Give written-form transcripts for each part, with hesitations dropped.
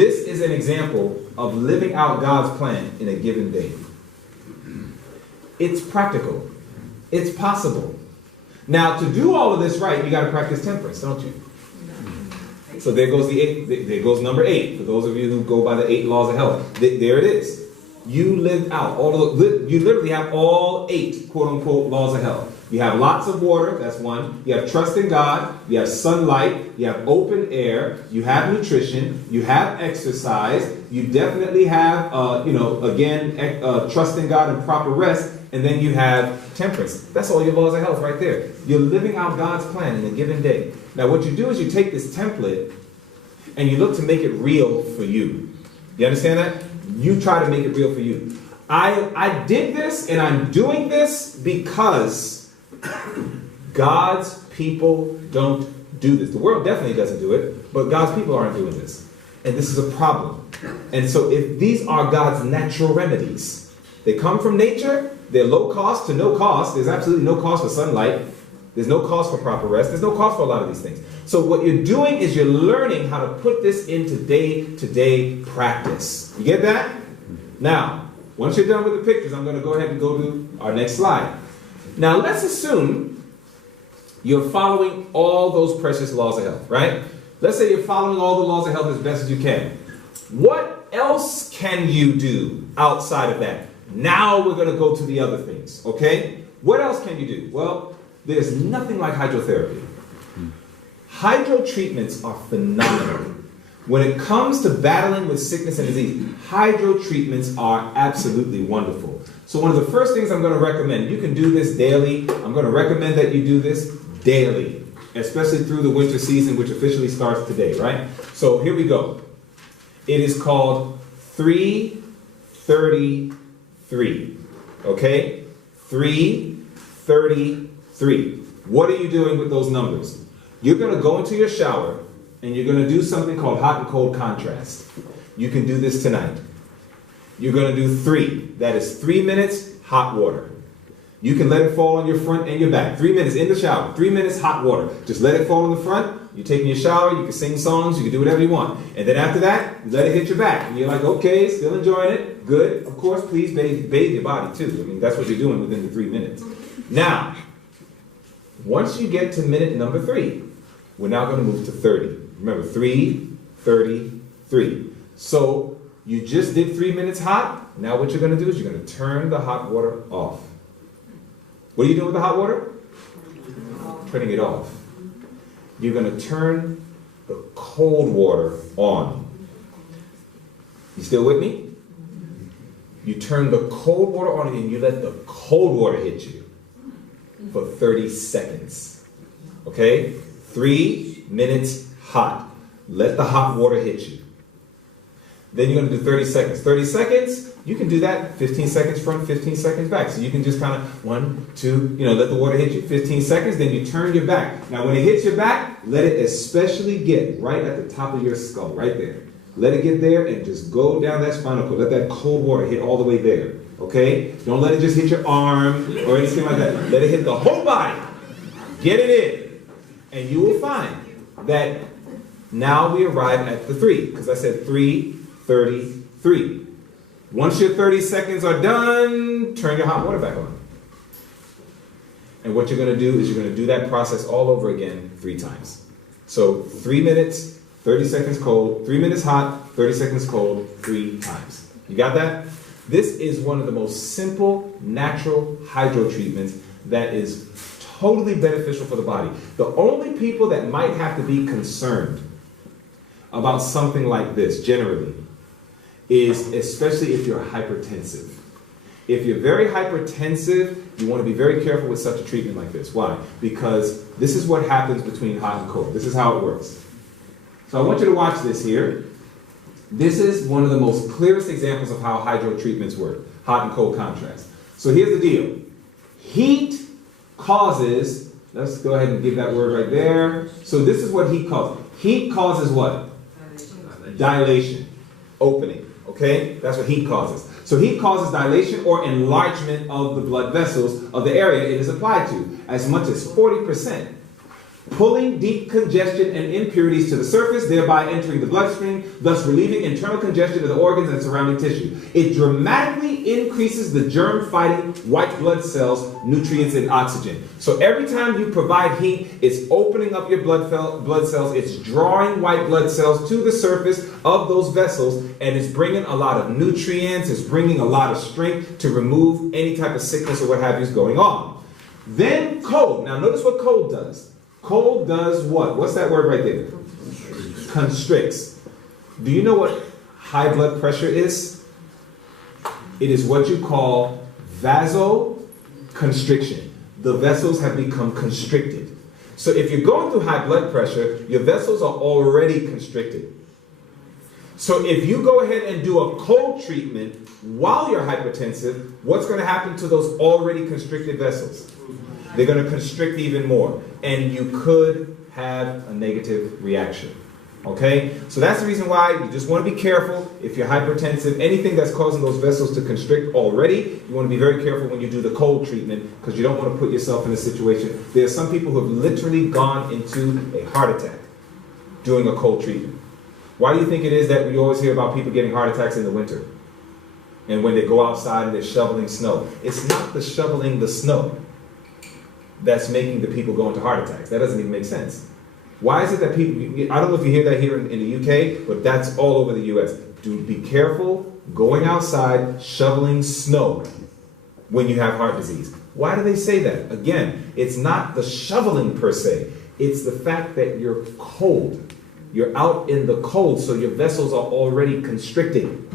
This is an example of living out God's plan in a given day. It's practical. It's possible. Now, to do all of this right, you got to practice temperance, don't you? So there goes there goes number 8. For those of you who go by the 8 laws of health, there it is. You lived out you literally have all 8 quote-unquote laws of health. You have lots of water, that's 1. You have trust in God. You have sunlight. You have open air. You have nutrition. You have exercise. You definitely have, trust in God and proper rest. And then you have temperance. That's all your laws of health right there. You're living out God's plan in a given day. Now what you do is you take this template and you look to make it real for you. You understand that? You try to make it real for you. I did this and I'm doing this because God's people don't do this. The world definitely doesn't do it, but God's people aren't doing this. And this is a problem. And so if these are God's natural remedies, they come from nature, they're low cost to no cost. There's absolutely no cost for sunlight. There's no cost for proper rest. There's no cost for a lot of these things. So what you're doing is you're learning how to put this into day-to-day practice. You get that? Now, once you're done with the pictures, I'm going to go ahead and go to our next slide. Now, let's assume you're following all those precious laws of health, right? Let's say you're following all the laws of health as best as you can. What else can you do outside of that? Now we're going to go to the other things, okay? What else can you do? Well, there's nothing like hydrotherapy. Hydro treatments are phenomenal. When it comes to battling with sickness and disease, hydro treatments are absolutely wonderful. So one of the first things I'm going to recommend, you can do this daily. I'm going to recommend that you do this daily, especially through the winter season, which officially starts today, right? So here we go. It is called 333, okay? 333. What are you doing with those numbers? You're going to go into your shower and you're going to do something called hot and cold contrast. You can do this tonight. You're going to do 3. That is 3 minutes hot water. You can let it fall on your front and your back. 3 minutes in the shower. 3 minutes hot water. Just let it fall in the front. You're taking your shower. You can sing songs. You can do whatever you want. And then after that, you let it hit your back. And you're like, okay, still enjoying it. Good. Of course, please bathe your body too. I mean, that's what you're doing within the 3 minutes. Now, once you get to minute number 3, we're now going to move to 30. Remember, 333. So you just did 3 minutes hot. Now what you're going to do is you're going to turn the hot water off. What are you doing with the hot water? Turning it off. You're going to turn the cold water on. You still with me? You turn the cold water on and you let the cold water hit you for 30 seconds. Okay? 3 minutes hot. Let the hot water hit you. Then you're going to do 30 seconds. 30 seconds, you can do that 15 seconds front, 15 seconds back. So you can just kind of 1, 2, let the water hit you. 15 seconds, then you turn your back. Now when it hits your back, let it especially get right at the top of your skull, right there. Let it get there and just go down that spinal cord. Let that cold water hit all the way there. Okay? Don't let it just hit your arm or anything like that. Let it hit the whole body. Get it in. And you will find that now we arrive at the 3, because I said 333. Once your 30 seconds are done, turn your hot water back on. And what you're going to do is you're going to do that process all over again 3 times. So 3 minutes, 30 seconds cold, 3 minutes hot, 30 seconds cold, 3 times. You got that? This is one of the most simple, natural hydro treatments that is totally beneficial for the body. The only people that might have to be concerned about something like this, generally, is especially if you're hypertensive. If you're very hypertensive, you want to be very careful with such a treatment like this. Why? Because this is what happens between hot and cold. This is how it works. So I want you to watch this here. This is one of the most clearest examples of how hydro treatments work, hot and cold contrast. So here's the deal. Heat causes, let's go ahead and give that word right there. So this is what heat causes. Heat causes what? Dilation. Opening. Okay? That's what heat causes. So heat causes dilation or enlargement of the blood vessels of the area it is applied to, as much as 40%. pulling deep congestion and impurities to the surface, thereby entering the bloodstream, thus relieving internal congestion of the organs and surrounding tissue. It dramatically increases the germ-fighting white blood cells, nutrients, and oxygen. So every time you provide heat, it's opening up your blood cells, it's drawing white blood cells to the surface of those vessels, and it's bringing a lot of nutrients, it's bringing a lot of strength to remove any type of sickness or what have you is going on. Then cold. Now notice what cold does. Cold does what? What's that word right there? Constricts. Do you know what high blood pressure is? It is what you call vasoconstriction. The vessels have become constricted. So if you're going through high blood pressure, your vessels are already constricted. So if you go ahead and do a cold treatment while you're hypertensive, what's going to happen to those already constricted vessels? They're going to constrict even more, and you could have a negative reaction. Okay? So that's the reason why you just want to be careful if you're hypertensive. Anything that's causing those vessels to constrict already, you want to be very careful when you do the cold treatment, because you don't want to put yourself in a situation. There are some people who have literally gone into a heart attack doing a cold treatment. Why do you think it is that we always hear about people getting heart attacks in the winter? And when they go outside and they're shoveling snow. It's not the shoveling the snow that's making the people go into heart attacks. That doesn't even make sense. Why is it that people, I don't know if you hear that here in the UK, but that's all over the US. Do be careful going outside shoveling snow when you have heart disease. Why do they say that? Again, it's not the shoveling per se. It's the fact that you're cold. You're out in the cold, so your vessels are already constricting.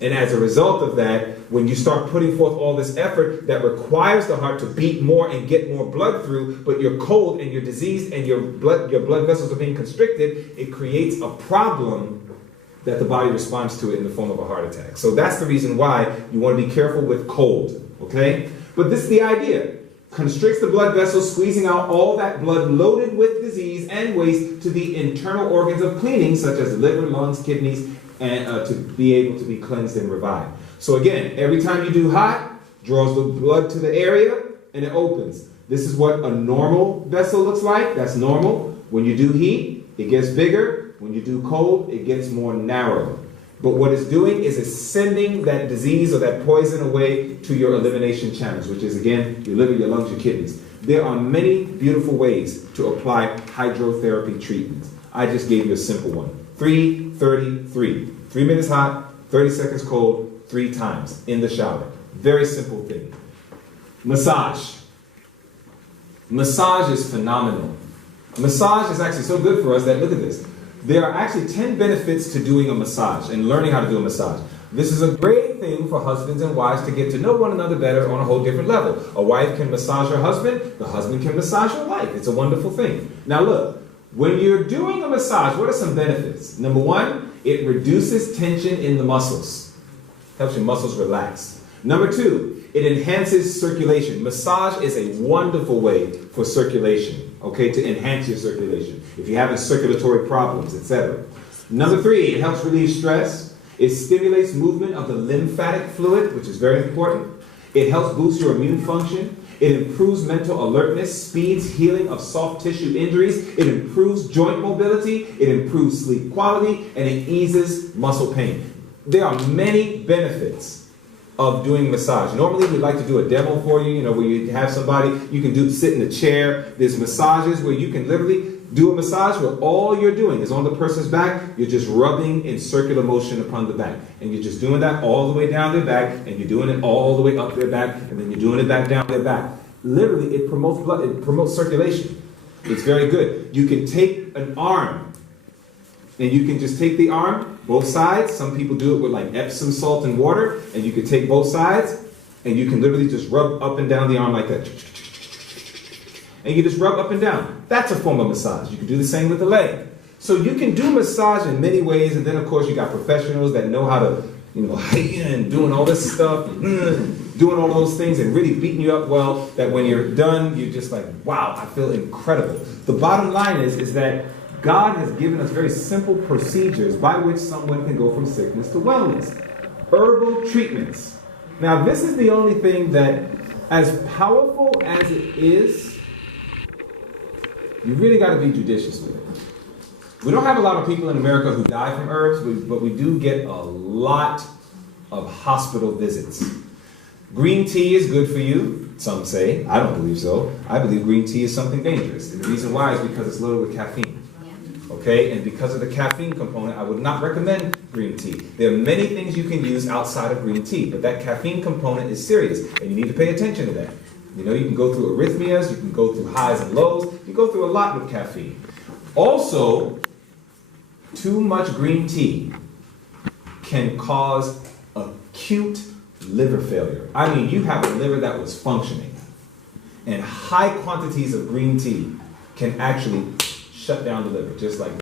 And as a result of that, when you start putting forth all this effort that requires the heart to beat more and get more blood through, but you're cold and you're diseased and your blood vessels are being constricted, it creates a problem that the body responds to it in the form of a heart attack. So that's the reason why you want to be careful with cold, okay? But this is the idea. Constricts the blood vessels, squeezing out all that blood loaded with disease and waste to the internal organs of cleaning, such as the liver, lungs, kidneys, and to be able to be cleansed and revived. So again, every time you do hot, draws the blood to the area and it opens. This is what a normal vessel looks like. That's normal. When you do heat, it gets bigger. When you do cold, it gets more narrow. But what it's doing is it's sending that disease or that poison away to your elimination channels, which is, again, your liver, your lungs, your kidneys. There are many beautiful ways to apply hydrotherapy treatments. I just gave you a simple one. 3-30-3. 3 minutes hot, 30 seconds cold, 3 times in the shower. Very simple thing. Massage. Massage is phenomenal. Massage is actually so good for us that, look at this. There are actually 10 benefits to doing a massage and learning how to do a massage. This is a great thing for husbands and wives to get to know one another better on a whole different level. A wife can massage her husband, the husband can massage her wife. It's a wonderful thing. Now look, when you're doing a massage, what are some benefits? Number one, it reduces tension in the muscles. Helps your muscles relax. Number two, it enhances circulation. Massage is a wonderful way for circulation, okay, to enhance your circulation. If you're having circulatory problems, etc. Number three, it helps relieve stress. It stimulates movement of the lymphatic fluid, which is very important. It helps boost your immune function. It improves mental alertness, speeds healing of soft tissue injuries. It improves joint mobility. It improves sleep quality, and it eases muscle pain. There are many benefits of doing massage. Normally, we'd like to do a demo for you, where you have somebody, you can sit in a chair. There's massages where you can literally do a massage where all you're doing is on the person's back, you're just rubbing in circular motion upon the back. And you're just doing that all the way down their back, and you're doing it all the way up their back, and then you're doing it back down their back. Literally, it promotes blood, it promotes circulation. It's very good. You can take an arm, and you can just take the arm, both sides. Some people do it with like Epsom salt and water, and you can take both sides, and you can literally just rub up and down the arm like that. And you just rub up and down. That's a form of massage. You can do the same with the leg. So you can do massage in many ways, and then of course you got professionals that know how to, and doing all this stuff, doing all those things and really beating you up well, that when you're done, you're just like, wow, I feel incredible. The bottom line is that God has given us very simple procedures by which someone can go from sickness to wellness. Herbal treatments. Now this is the only thing that, as powerful as it is, You really got to be judicious with it. We don't have a lot of people in America who die from herbs, but we do get a lot of hospital visits. Green tea is good for you, some say. I don't believe so. I believe green tea is something dangerous. And the reason why is because it's loaded with caffeine. Okay, and because of the caffeine component, I would not recommend green tea. There are many things you can use outside of green tea, but that caffeine component is serious, and you need to pay attention to that. You know, you can go through arrhythmias, you can go through highs and lows, you go through a lot with caffeine. Also, too much green tea can cause acute liver failure. I mean, you have a liver that was functioning, and high quantities of green tea can actually shut down the liver, just like that.